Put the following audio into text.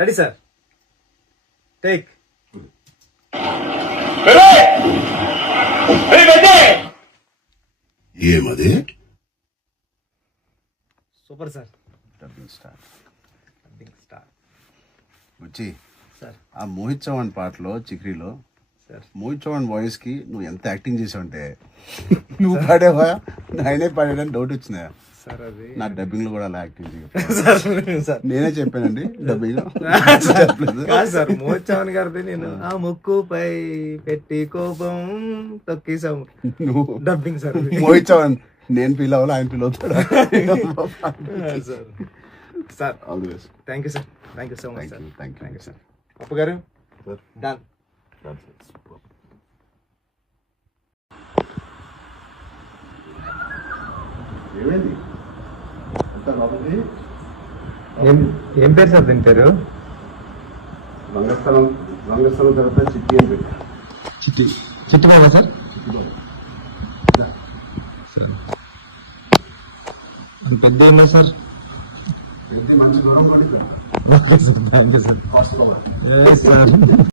Ready sir, take. ఏమది? Super sir. Dubbing star star వచ్చి sir. ఆ మోహిత్ చౌహాన్ పాటలో చిక్రీలో సార్ మోహిత్ చౌహాన్ వాయిస్ కి నువ్వు ఎంత యాక్టింగ్ చేసావంటే నువ్వు పాడేవా ఆయనే పాడాడని డౌట్ వచ్చిందా? సార్ అది నా డబ్బింగ్ లో కూడా అలా యాక్టింగ్ చేయ సార్ నేనే చెప్పానండి డబ్బింగ్ కాదు సార్, మోహిత్ చౌహాన్ గారిది నేను ఆ ముక్కుపై పెట్టి కోపం తొక్కిసాము నువ్వు డబ్బింగ్ సార్. మోహిత్ చౌహాన్ నేను ఫీల్ అవ్వాలి, ఆయన ఫీల్ అవుతాడు. Sir sir all the best. Thank you sir, thank you so much sir. Thank you sir. అప్పు గారు డన్. ఏమైంది అంత లోపలికి? ఏం పేరు సార్ దీని పేరు? రంగస్థలం తర్వాత చిట్టి అని పెట్టా. చిట్టి బాబా సార్. పెద్ద ఏమో సార్. పెద్ద మంచి దూరం పడిందా? Thank you sir. వాస్తవం. సార్